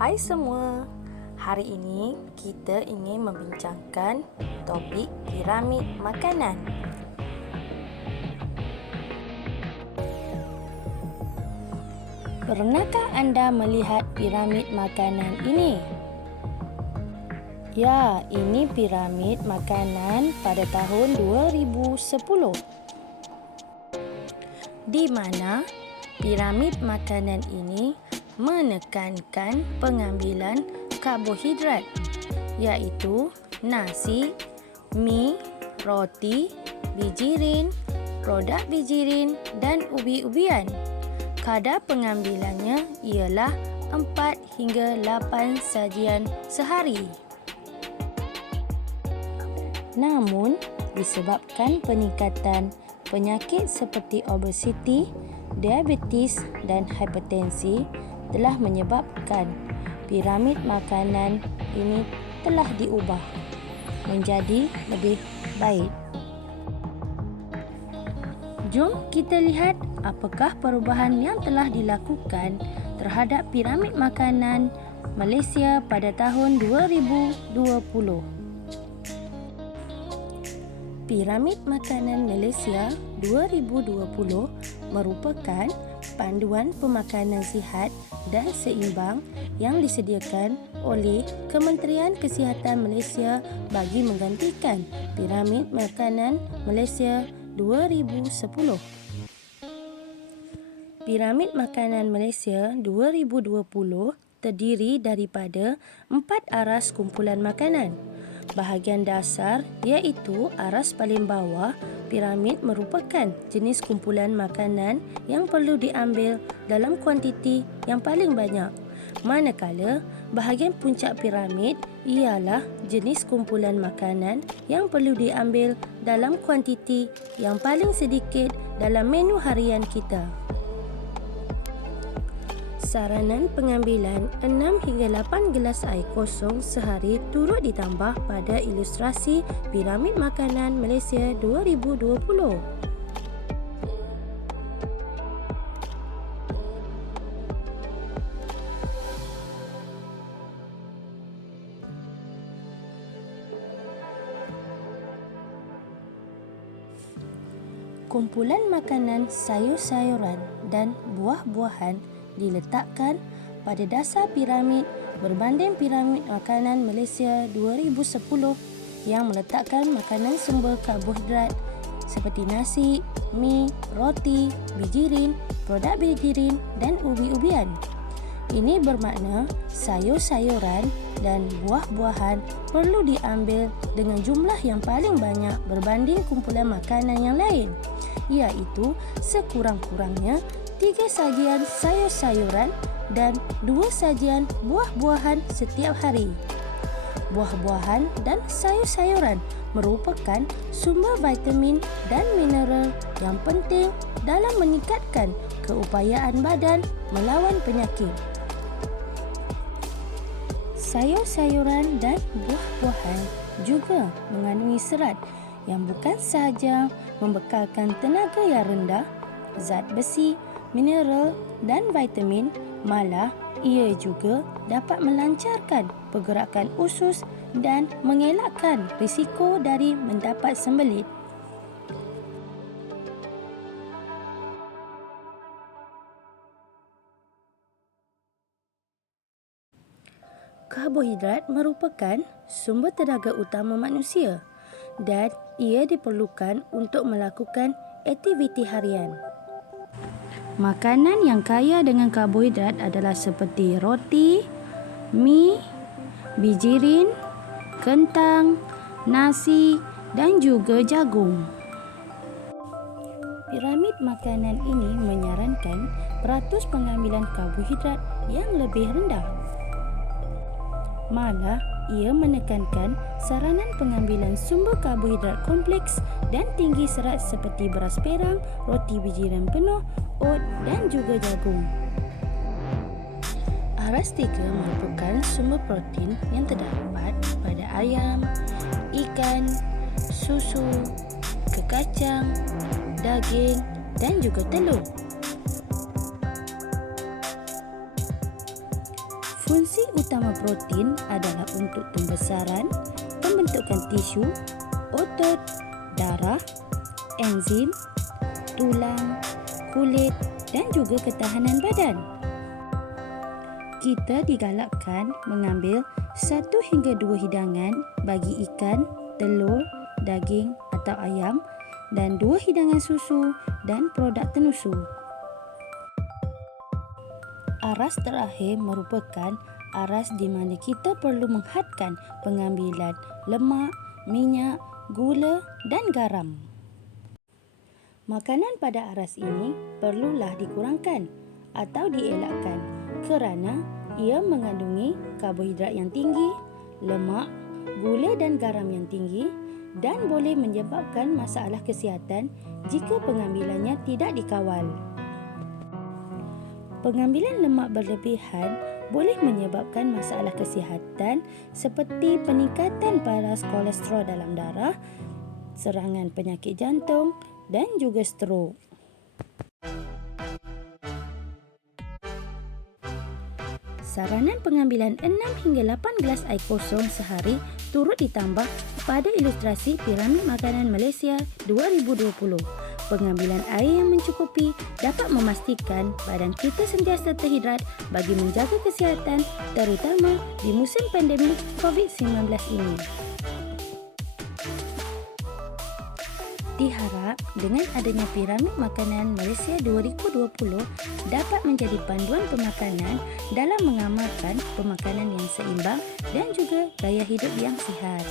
Hai semua, hari ini kita ingin membincangkan topik piramid makanan. Pernahkah anda melihat piramid makanan ini? Ya, ini piramid makanan pada tahun 2010. Di mana piramid makanan ini menekankan pengambilan karbohidrat, iaitu nasi, mi, roti, bijirin, produk bijirin dan ubi-ubian. Kadar pengambilannya ialah 4 hingga 8 sajian sehari. Namun, disebabkan peningkatan penyakit seperti obesiti, diabetes dan hipertensi telah menyebabkan piramid makanan ini telah diubah menjadi lebih baik. Jom kita lihat apakah perubahan yang telah dilakukan terhadap piramid makanan Malaysia pada tahun 2020. Piramid makanan Malaysia 2020 merupakan panduan pemakanan sihat dan seimbang yang disediakan oleh Kementerian Kesihatan Malaysia bagi menggantikan Piramid Makanan Malaysia 2010. Piramid Makanan Malaysia 2020 terdiri daripada 4 aras kumpulan makanan. Bahagian dasar iaitu aras paling bawah piramid merupakan jenis kumpulan makanan yang perlu diambil dalam kuantiti yang paling banyak. Manakala bahagian puncak piramid ialah jenis kumpulan makanan yang perlu diambil dalam kuantiti yang paling sedikit dalam menu harian kita. Saranan pengambilan 6 hingga 8 gelas air kosong sehari turut ditambah pada ilustrasi Piramid Makanan Malaysia 2020. Kumpulan makanan sayur-sayuran dan buah-buahan diletakkan pada dasar piramid berbanding Piramid Makanan Malaysia 2010 yang meletakkan makanan sumber karbohidrat seperti nasi, mi, roti, bijirin, produk bijirin dan ubi-ubian. Ini bermakna sayur-sayuran dan buah-buahan perlu diambil dengan jumlah yang paling banyak berbanding kumpulan makanan yang lain, iaitu sekurang-kurangnya 3 sajian sayur-sayuran dan 2 sajian buah-buahan setiap hari. Buah-buahan dan sayur-sayuran merupakan sumber vitamin dan mineral yang penting dalam meningkatkan keupayaan badan melawan penyakit. Sayur-sayuran dan buah-buahan juga mengandungi serat yang bukan sahaja membekalkan tenaga yang rendah, zat besi, mineral dan vitamin, malah ia juga dapat melancarkan pergerakan usus dan mengelakkan risiko dari mendapat sembelit. Karbohidrat merupakan sumber tenaga utama manusia dan ia diperlukan untuk melakukan aktiviti harian. Makanan yang kaya dengan karbohidrat adalah seperti roti, mi, bijirin, kentang, nasi dan juga jagung. Piramid makanan ini menyarankan peratus pengambilan karbohidrat yang lebih rendah. Malah, ia menekankan saranan pengambilan sumber karbohidrat kompleks dan tinggi serat seperti beras perang, roti bijiran penuh, oat dan juga jagung. Aras 3 merupakan sumber protein yang terdapat pada ayam, ikan, susu, kekacang, daging dan juga telur. Fungsi utama protein adalah untuk pembesaran, pembentukan tisu, otot, darah, enzim, tulang, kulit dan juga ketahanan badan. Kita digalakkan mengambil 1 hingga 2 hidangan bagi ikan, telur, daging atau ayam dan 2 hidangan susu dan produk tenusu. Aras terakhir merupakan aras di mana kita perlu menghadkan pengambilan lemak, minyak, gula dan garam. Makanan pada aras ini perlulah dikurangkan atau dielakkan kerana ia mengandungi karbohidrat yang tinggi, lemak, gula dan garam yang tinggi dan boleh menyebabkan masalah kesihatan jika pengambilannya tidak dikawal. Pengambilan lemak berlebihan boleh menyebabkan masalah kesihatan seperti peningkatan paras kolesterol dalam darah, serangan penyakit jantung dan juga strok. Saranan pengambilan 6 hingga 8 gelas air kosong sehari turut ditambah pada ilustrasi Piramid Makanan Malaysia 2020. Pengambilan air yang mencukupi dapat memastikan badan kita sentiasa terhidrat bagi menjaga kesihatan terutama di musim pandemik COVID-19 ini. Diharap dengan adanya Piramid Makanan Malaysia 2020 dapat menjadi panduan pemakanan dalam mengamalkan pemakanan yang seimbang dan juga gaya hidup yang sihat.